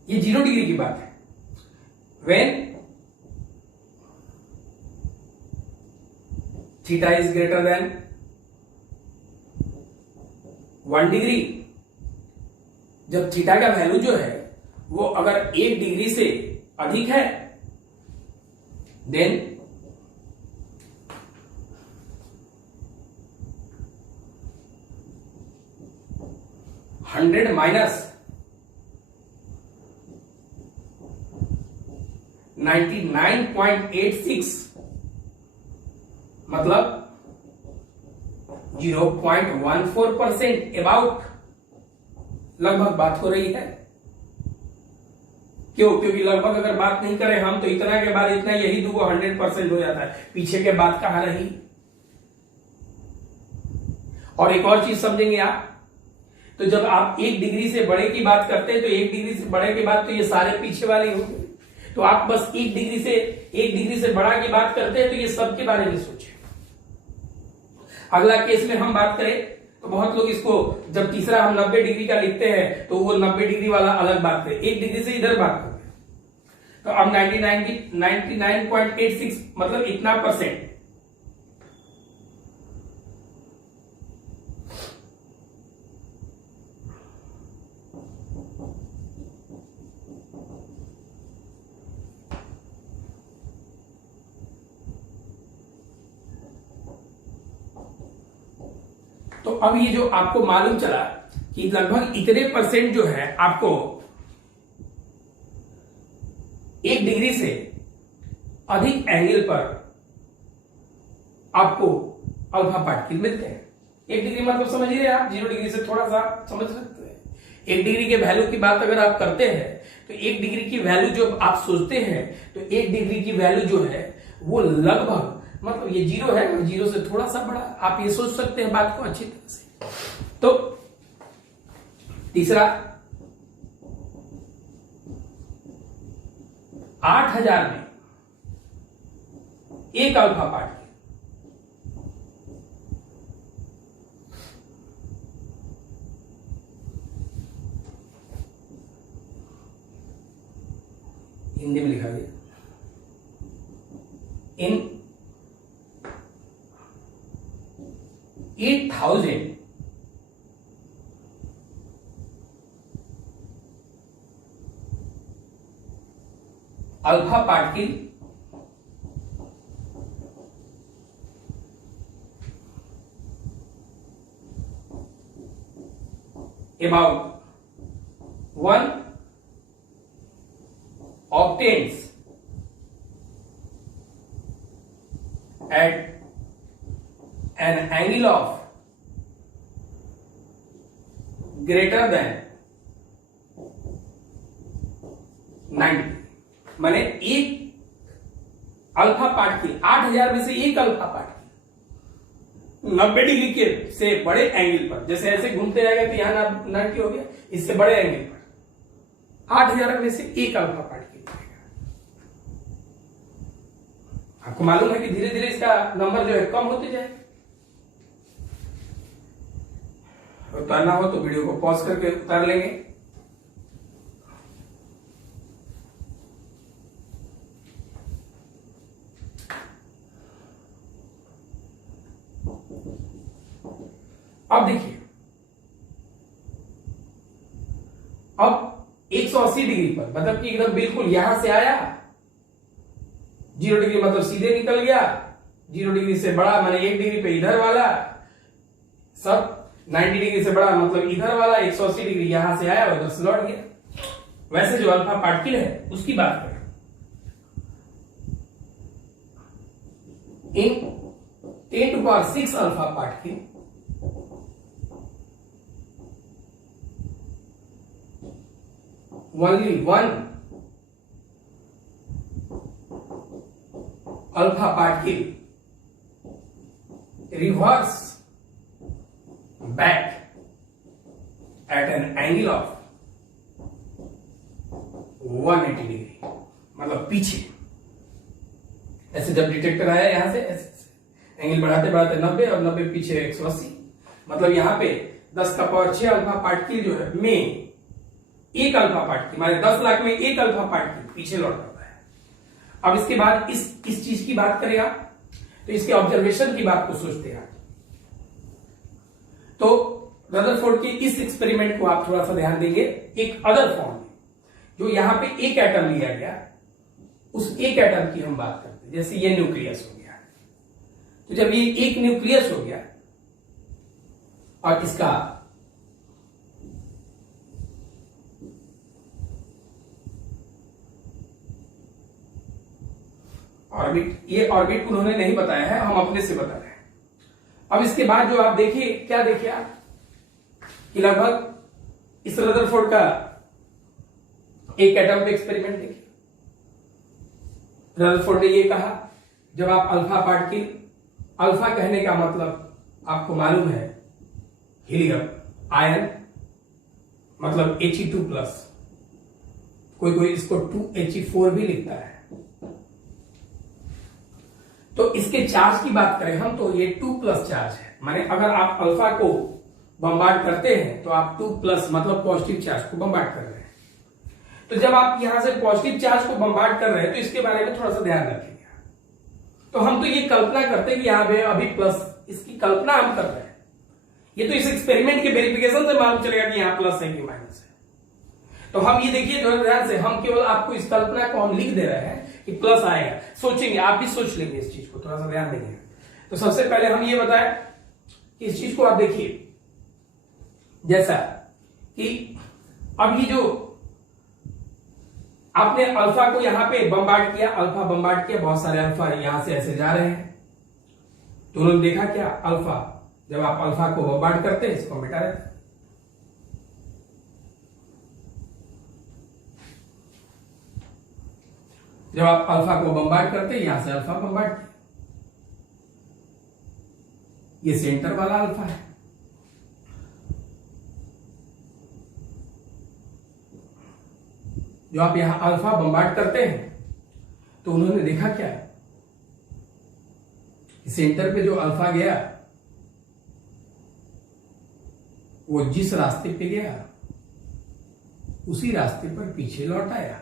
ये 0 डिग्री की बात है। When theta is greater than 1 degree, जब थीटा का वैल्यू जो है वो अगर 1 डिग्री से अधिक है, देन -100 99.86 मतलब 0.14% अबाउट लगभग बात हो रही है। क्यों? क्योंकि लगभग अगर बात नहीं करें हम तो इतना के बाद इतना, यही 100% हो जाता है, पीछे के बात कहां रही। और एक और चीज समझेंगे आप, तो जब आप 1 डिग्री से बड़े की बात करते हैं तो 1 डिग्री से बड़े के बाद तो ये सारे पीछे वाले होंगे, तो आप बस 1 डिग्री से बड़ा की बात करते हैं तो ये सब के बारे में सोचें। अगला केस में हम बात करें तो बहुत लोग इसको, जब तीसरा हम 90 डिग्री का लिखते हैं तो वो 90 डिग्री वाला अलग बात करें, 1 डिग्री से इधर बात करते हैं। तो अब 99.86 मतलब इतना %। तो अब ये जो आपको मालूम चला कि लगभग इतने % जो है आपको 1 डिग्री से अधिक एंगल पर आपको अल्फा पार्टिकल मिलते हैं। 1 डिग्री मतलब समझ रहे हैं आप, 0 डिग्री से थोड़ा सा समझ सकते हैं। 1 डिग्री के वैल्यू की बात अगर आप करते हैं तो 1 डिग्री की वैल्यू जो आप सोचते हैं तो 1 डिग्री की वैल्यू जो है वो लगभग, मतलब ये 0 है, 0 से थोड़ा सा बड़ा, आप ये सोच सकते हैं बात को अच्छी तरह से। तो तीसरा, 8000 में एक अल्फा पार्टिकल, हिंदी में लिखा गया, इन 8000 alpha particle about 1 obtains at an angle of greater than 90, माने एक अल्फा पार्टिकल, 8000 में से एक अल्फा पार्टिकल 90 डिग्री के से बड़े एंगल पर, जैसे ऐसे घूमते रहेगा तो यहां 90 हो गया, इससे बड़े एंगल पर 8000 में से एक अल्फा पार्टिकल मिलेगा। आपको मालूम है कि धीरे धीरे इसका नंबर जो है कम होते जाएगा। उतारना हो तो वीडियो को पॉज करके उतार लेंगे। अब देखिए, अब 180 डिग्री पर, मतलब कि एकदम बिल्कुल यहां से आया, 0 डिग्री मतलब सीधे निकल गया, 0 डिग्री से बड़ा माने 1 डिग्री पे इधर वाला, सब 90 डिग्री से बड़ा मतलब इधर वाला, 180 डिग्री यहां से आया और उधर से लौट गया। वैसे जो अल्फा पार्टिकल है उसकी बात करें in 10 to power 6 alpha particle only one alpha particle reverse back at an angle of 180 degree, मतलब पीछे। ऐसे जब डिटेक्टर आया यहां से ऐसे एंगल बढ़ाते बढ़ाते 90 और 90 पीछे 180, मतलब यहां पे 10 का पावर 6 अल्फा पार्टिकल जो है में एक अल्फा पार्टिकल, माने 10 लाख में एक अल्फा पार्टिकल पीछे लौट जाता है। अब इसके बाद इस चीज की बात करेगा तो इसके ऑब्जर्वेशन की बात को सोचते हैं। तो रदरफोर्ड के इस एक्सपेरिमेंट को आप थोड़ा सा ध्यान देंगे एक अदर फॉर्म में, जो यहां पे एक एटम लिया गया, उस एक एटम की हम बात करते हैं। जैसे ये न्यूक्लियस हो गया, तो जब ये एक न्यूक्लियस हो गया और इसका ऑर्बिट, ये ऑर्बिट उन्होंने नहीं बताया है, हम अपने से बता रहे हैं। अब इसके बाद जो आप देखिए, क्या देखिए आप कि लगभग इस रदरफोर्ड का एक एटम पे एक्सपेरिमेंट देखिए। रदरफोर्ड ने ये कहा, जब आप अल्फा पार्टिकल, अल्फा कहने का मतलब आपको मालूम है हीलियम, आयन मतलब He2+, कोई कोई इसको 2He4 भी लिखता है। तो इसके चार्ज की बात करें हम तो ये 2+ चार्ज है, माने अगर आप अल्फा को बम्बार्ड करते हैं तो आप 2+ मतलब पॉजिटिव चार्ज को बम्बार्ड कर रहे हैं। तो जब आप यहां से पॉजिटिव चार्ज को बम्बार्ड कर रहे हैं तो इसके बारे में थोड़ा सा ध्यान रखेंगे। तो हम तो ये कल्पना करते हैं कि यहां पे अभी प्लस, इसकी कल्पना हम कर रहे हैं। ये तो इस एक्सपेरिमेंट के वेरिफिकेशन से मालूम चलेगा कि यहां प्लस है कि माइनस है। तो हम ये देखिए थोड़ा ध्यान से, हम केवल आपको इस कल्पना को हम लिख दे रहे हैं कि प्लस आएगा, सोचेंगे, आप भी सोच लेंगे इस चीज को, थोड़ा सा ध्यान देंगे। तो सबसे पहले हम ये बताएं कि इस चीज को आप देखिए, जैसा कि अब ये जो आपने अल्फा को यहां पे बम्बार्ड किया, अल्फा बम्बार्ड किया, बहुत सारे अल्फा यहां से ऐसे जा रहे हैं, तो उन्होंने देखा क्या, अल्फा, जब आप अल्फा को बम्बार्ड करते हैं इसको मिटा रहे थे। जब आप अल्फा को बम्बार्ड करते हैं, यहां से अल्फा बम्बार्ड किया, ये सेंटर वाला अल्फा है। जो आप यहां अल्फा बम्बार्ड करते हैं तो उन्होंने देखा क्या, सेंटर पे जो अल्फा गया वो जिस रास्ते पे गया उसी रास्ते पर पीछे लौट आया।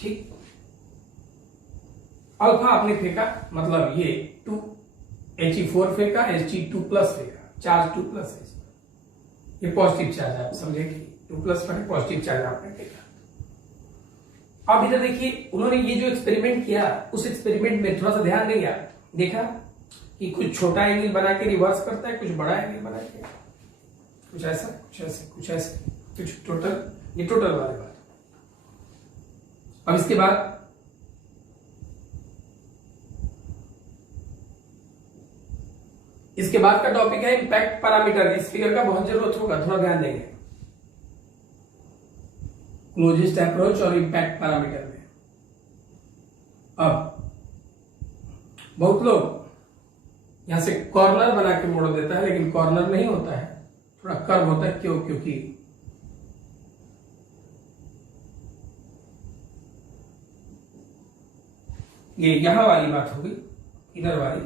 ठीक, अल्फा आपने फेंका, मतलब ये 2He4 फेंका, He2+ फेंका, चार्ज 2+ है, ये पॉजिटिव चार्ज, आप समझे कि 2+ पॉजिटिव चार्ज आपने फेंका। अब इधर देखिए, उन्होंने ये जो एक्सपेरिमेंट किया, उस एक्सपेरिमेंट में थोड़ा सा ध्यान देंगे आप, देखा कि कुछ छोटा एंगल बना के रिवर्स करता है, कुछ बड़ा एंगल बना के, कुछ ऐसा, कुछ ऐसे, कुछ ऐसे, कुछ टोटल, ये टोटल वाले बात। अब इसके बाद का टॉपिक है इंपैक्ट पैरामीटर। इस फिगर का बहुत जरूरत होगा, थोड़ा ध्यान देंगे क्लोजेस्ट अप्रोच और इंपैक्ट पैरामीटर में। अब बहुत लोग यहां से कॉर्नर बना के मोड़ देता है, लेकिन कॉर्नर नहीं होता है, थोड़ा कर्व होता है। क्यों? क्योंकि ये यहां वाली बात होगी, इधर वाली,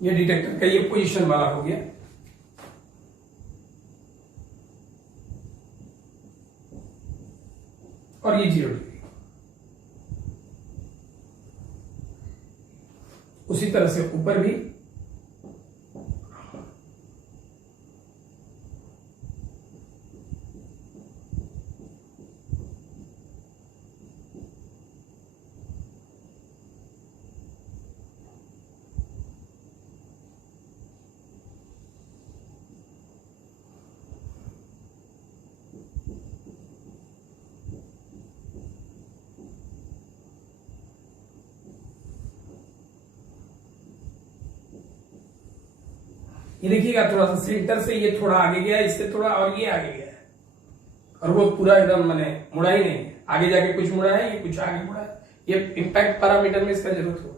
ये डिटेक्टर का ये पोजीशन वाला हो गया। और ये 0 डिग्री। उसी तरह से ऊपर भी ये देखिएगा थोड़ा सा सेंटर से ये थोड़ा आगे गया, इससे थोड़ा और ये आगे गया है, और वो पूरा एकदम मैंने मुड़ा ही नहीं, आगे जाके कुछ मुड़ा है, ये कुछ आगे मुड़ा है। ये इंपैक्ट पैरामीटर में इसका जरूरत होगा।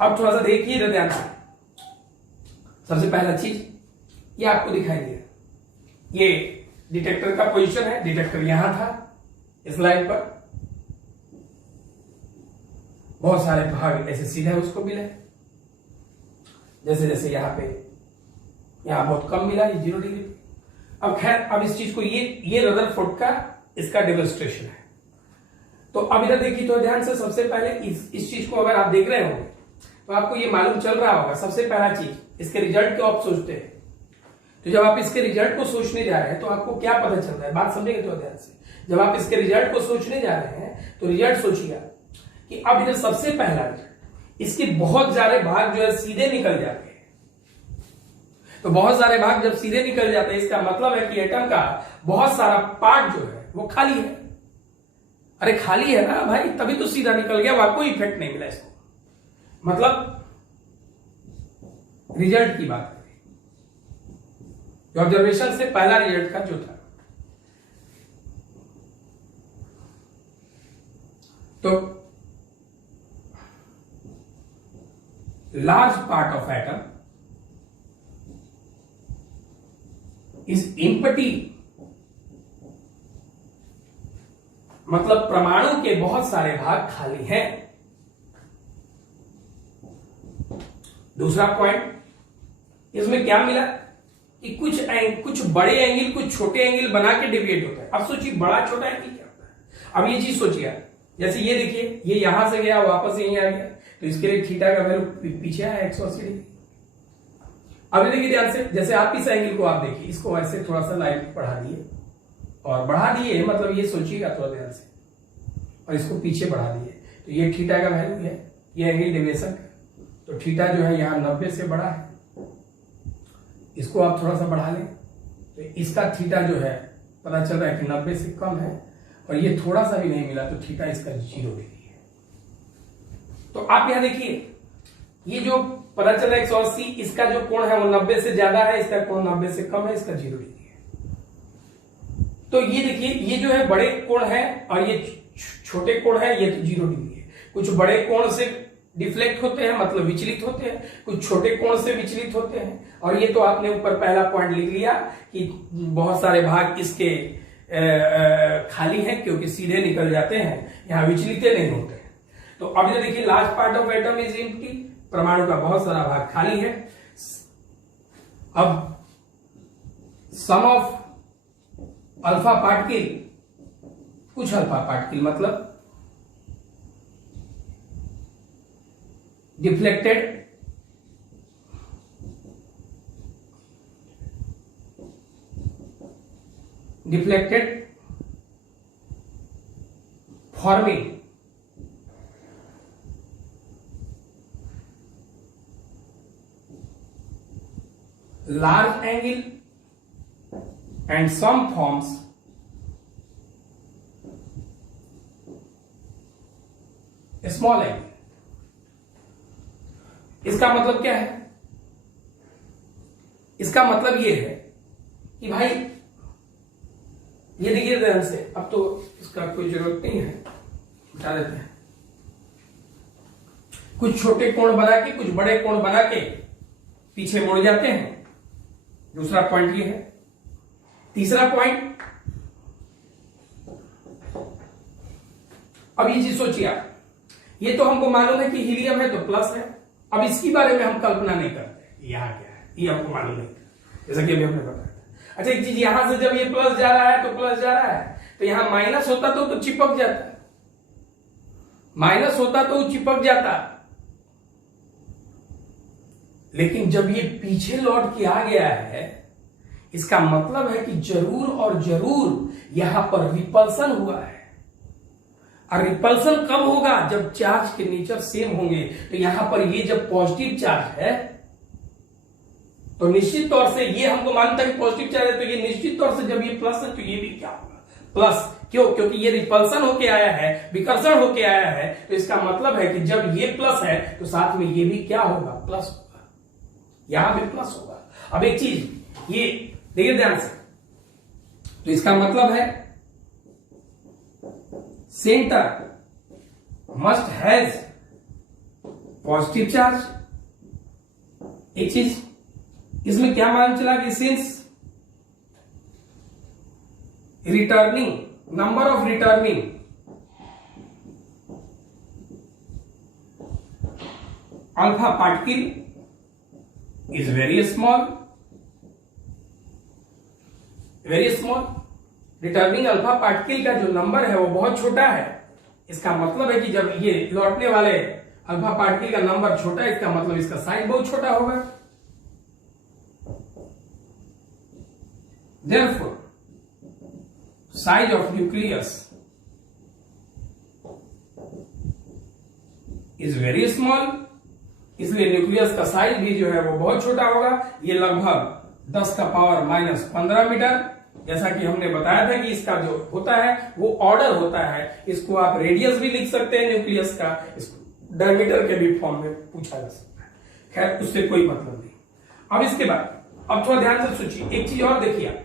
अब थोड़ा सा देखिए ध्यान से। सबसे पहला चीज ये आपको दिखाई दिया, ये डिटेक्टर का पोजीशन है। डिटेक्टर यहां था इस लाइन पर, बहुत सारे भाग ऐसे सीधा उसको मिले, जैसे जैसे यहां बहुत कम मिला, ये 0 डिग्री। अब खैर, अब इस चीज को ये रदरफोर्ड का इसका डेमोन्स्ट्रेशन है। तो अब इधर देखिए तो ध्यान से। सबसे पहले इस चीज को अगर आप देख रहे होंगे तो आपको ये मालूम चल रहा होगा। सबसे पहला चीज, इसके रिजल्ट को आप सोचते हैं, तो जब आप इसके रिजल्ट को सोचने जा रहे हैं तो आपको क्या पता चल रहा है, बात समझेंगे तो ध्यान से। जब आप इसके रिजल्ट को सोचने जा रहे हैं तो रिजल्ट सोचिएगा कि अब इधर सबसे पहला रिजल्ट, इसके बहुत सारे भाग जो है सीधे निकल जाते हैं। तो बहुत सारे भाग जब सीधे निकल जाते हैं, इसका मतलब है कि एटम का बहुत सारा पार्ट जो है वो खाली है। अरे खाली है ना भाई, तभी तो सीधा निकल गया, वहां कोई इफेक्ट नहीं मिला इसको। मतलब रिजल्ट की बात करें, ऑब्जर्वेशन से पहला रिजल्ट का जो था, तो large part of atom is empty, मतलब परमाणु के बहुत सारे भाग खाली हैं। दूसरा पॉइंट, इसमें क्या मिला कि कुछ बड़े एंगल कुछ छोटे एंगल बना के डेविएट होता है। अब सोचिए बड़ा छोटा एंगल क्या होता है। अब ये चीज सोचिए, जैसे ये देखिए, ये यहां से गया वापस यहीं आ गया, तो इसके लिए थीटा का वैल्यू पीछे आया 180 डिग्री। अब ये देखिए ध्यान से, जैसे आप इस एंगल को आप देखिए, इसको ऐसे थोड़ा सा लाइट बढ़ा दिए और बढ़ा दिए, मतलब ये सोचिएगा थोड़ा ध्यान से, और इसको पीछे बढ़ा दिए, तो ये थीटा का वैल्यू है, ये एंगल डेविएशन का। तो थीटा जो है यहाँ 90 से बड़ा है, इसको आप थोड़ा सा बढ़ा लें तो इसका थीटा जो है पता चल रहा है कि 90 से कम है, और ये थोड़ा सा भी नहीं मिला तो थीटा इसका 0 डिग्री है। तो आप यहां देखिए, ये जो पता चल रहा है 180, इसका जो कोण है वो 90 से ज्यादा है, इसका कोण 90 से कम है, इसका 0 डिग्री है। तो ये देखिए, ये जो है बड़े कोण है और ये छोटे कोण है, ये तो 0 डिग्री है। कुछ बड़े कोण से डिफ्लेक्ट होते हैं, मतलब विचलित होते हैं, कुछ छोटे कोण से विचलित होते हैं। और ये तो आपने ऊपर पहला पॉइंट लिख लिया कि बहुत सारे भाग इसके खाली हैं क्योंकि सीधे निकल जाते हैं, यहां विचलित नहीं होते हैं। तो अब ये देखिए, large part of atom is empty, परमाणु का बहुत सारा भाग खाली है। अब सम ऑफ अल्फा पार्टिकल, कुछ अल्फा पार्टिकल मतलब deflected, forming large angle and some forms small angle। इसका मतलब क्या है? इसका मतलब ये है कि भाई ये देखिए ध्यान से, अब तो इसका कोई जरूरत नहीं है, बता देते हैं। कुछ छोटे कोण बना के कुछ बड़े कोण बना के पीछे मुड़ जाते हैं। दूसरा पॉइंट ये है। तीसरा पॉइंट, अब ये चीज सोचिए आप, ये तो हमको मालूम है कि हीलियम है तो प्लस है। अब इसके बारे में हम कल्पना नहीं करते यहां क्या है, ये हमको मालूम नहीं, जैसा कि अभी हमने बताया। अच्छा, एक चीज, यहां से जब ये प्लस जा रहा है तो प्लस जा रहा है, तो यहां माइनस होता तो चिपक जाता, माइनस होता तो चिपक जाता। लेकिन जब ये पीछे लौट के आ गया है, इसका मतलब है कि जरूर और जरूर यहां पर रिपल्सन हुआ है। और रिपल्सन कब होगा? जब चार्ज के नेचर सेम होंगे। तो यहां पर ये जब पॉजिटिव चार्ज है तो निश्चित तौर से ये हमको मालूम था कि पॉजिटिव चार्ज है, तो ये निश्चित तौर से जब ये प्लस है तो ये भी क्या होगा? प्लस। क्यों? क्योंकि ये रिपल्सन होके आया है, विकर्षण होके आया है, तो इसका मतलब है कि जब ये प्लस है तो साथ में ये भी क्या होगा? प्लस होगा, यहां भी प्लस होगा। अब एक चीज ये देखिए ध्यान से, तो इसका मतलब है centre must has positive charge. एक चीज इसमें क्या मान चला कि since returning number of returning alpha particle is very small, returning alpha particle का जो नंबर है वो बहुत छोटा है। इसका मतलब है कि जब ये लौटने वाले अल्फा पार्टिकल का नंबर छोटा है, इसका मतलब इसका साइज बहुत छोटा होगा। Therefore, size of nucleus is very small, इसलिए न्यूक्लियस का साइज भी जो है वो बहुत छोटा होगा। ये लगभग 10 का पावर माइनस 15 मीटर। जैसा कि हमने बताया था कि इसका जो होता है वो ऑर्डर होता है। इसको आप रेडियस भी लिख सकते हैं न्यूक्लियस का, इसको डायमीटर के भी फॉर्म में पूछा जा सकता है। खैर उससे कोई मतलब नहीं। अब इसके बाद अब थोड़ा ध्यान से सोचिए, एक चीज और देखिए,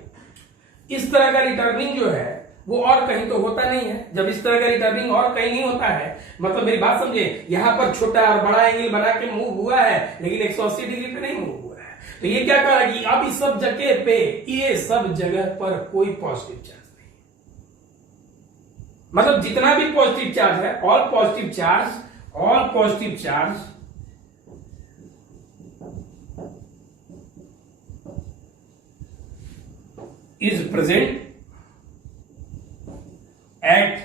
इस तरह का रिटर्निंग जो है वो और कहीं तो होता नहीं है। जब इस तरह का रिटर्निंग और कहीं नहीं होता है, मतलब मेरी बात समझे, यहां पर छोटा और बड़ा एंगल बना के मूव हुआ है लेकिन 180 डिग्री पे नहीं मूव हुआ है। तो ये क्या कहा कि अब इस सब जगह पे, ये सब जगह पर कोई पॉजिटिव चार्ज नहीं, मतलब जितना भी पॉजिटिव चार्ज है, all positive charge is present at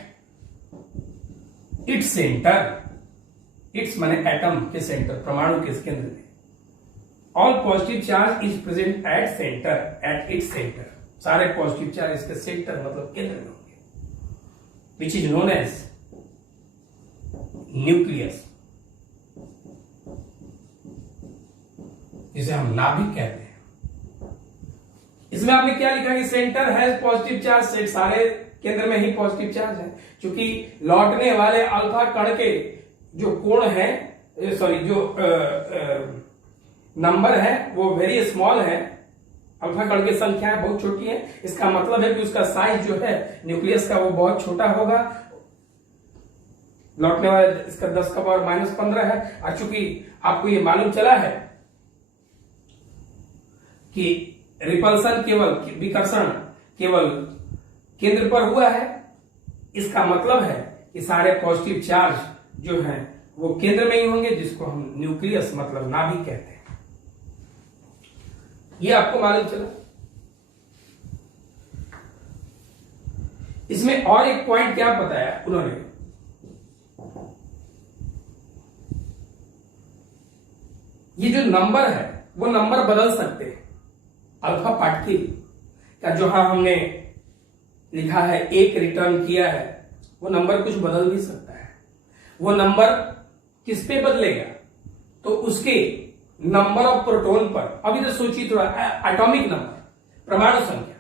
its center, its माने एटम के सेंटर, परमाणु के केंद्र में। All positive charge is present at centre, at its centre, सारे पॉजिटिव चार्ज इसके सेंटर मतलब केंद्र में होंगे, which is known as nucleus, जिसे हम नाभिक कहते हैं। इसमें आपने क्या लिखा कि सेंटर हैज पॉजिटिव चार्ज, सारे केंद्र में ही पॉजिटिव चार्ज है। क्योंकि लौटने वाले अल्फा कण के जो कोण है, सॉरी जो नंबर है वो वेरी स्मॉल है, अल्फा कण की संख्या बहुत छोटी है। इसका मतलब है कि उसका साइज जो है न्यूक्लियस का वो बहुत छोटा होगा। लौटने वाला इसका 10 का पावर माइनस 15 है। और चूंकि आपको ये मालूम चला है कि रिपल्सन केवल, विकर्षण केवल केंद्र पर हुआ है, इसका मतलब है कि सारे पॉजिटिव चार्ज जो हैं वो केंद्र में ही होंगे, जिसको हम न्यूक्लियस मतलब नाभिक कहते हैं। ये आपको मालूम चला। इसमें और एक पॉइंट क्या बताया उन्होंने, ये जो नंबर है वो नंबर बदल सकते हैं। अल्फा पार्टिकल का जो हमने लिखा है, एक रिटर्न किया है, वो नंबर कुछ बदल भी सकता है। वो नंबर किस पे बदलेगा? तो उसके नंबर ऑफ प्रोटॉन पर। अभी तो सोचिए थोड़ा, एटॉमिक नंबर, परमाणु संख्या।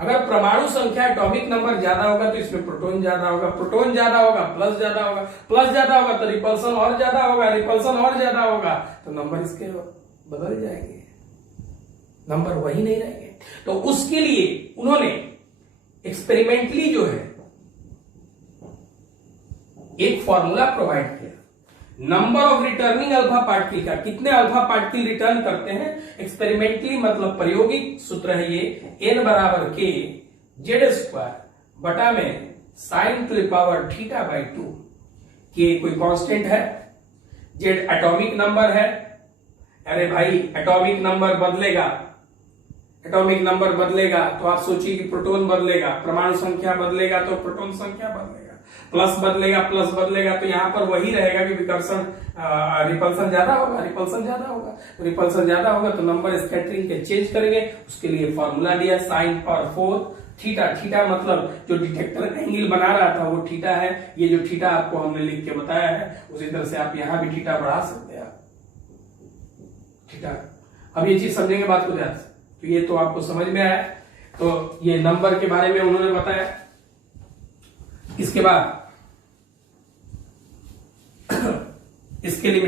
अगर परमाणु संख्या एटॉमिक नंबर ज्यादा होगा तो इसमें प्रोटॉन ज्यादा होगा, प्रोटॉन ज्यादा होगा प्लस ज्यादा होगा, प्लस ज्यादा होगा तो रिपल्सन और ज्यादा होगा, रिपल्सन और ज्यादा होगा तो नंबर इसके बदल जाएंगे, नंबर वही नहीं रहेंगे। तो उसके लिए उन्होंने एक्सपेरिमेंटली जो है एक फॉर्मूला प्रोवाइड किया, number of returning alpha particle का, कितने अल्फा पार्टिकल रिटर्न करते हैं एक्सपेरिमेंटली, मतलब प्रायोगिक सूत्र है ये, n बराबर के जेड स्क्वायर बटा में sign to the power theta by 2। के कोई कांस्टेंट है, जेड एटॉमिक नंबर है। अरे भाई एटॉमिक नंबर बदलेगा, एटॉमिक नंबर बदलेगा तो आप सोचिए कि प्रोटॉन बदलेगा, परमाणु संख्या बदलेगा तो प्रोटॉन संख्या बदलेगा, प्लस बदलेगा तो यहां पर वही रहेगा कि विकर्षण रिपल्सन ज्यादा होगा, रिपल्सन ज्यादा होगा तो नंबर स्कैटरिंग के चेंज करेंगे। उसके लिए फॉर्मूला दिया साइन पावर 4 थीटा। थीटा मतलब जो डिटेक्टर एंगल बना रहा था वो थीटा है। ये जो थीटा आपको हमने लिख के बताया है उसी तरह से आप यहां भी थीटा बढ़ा सकते हैं। थीटा, अब ये चीज समझेंगे बात को ध्यान से, तो ये तो आपको समझ में आया। तो ये नंबर के बारे में उन्होंने बताया। इसके बाद इसके लिमिट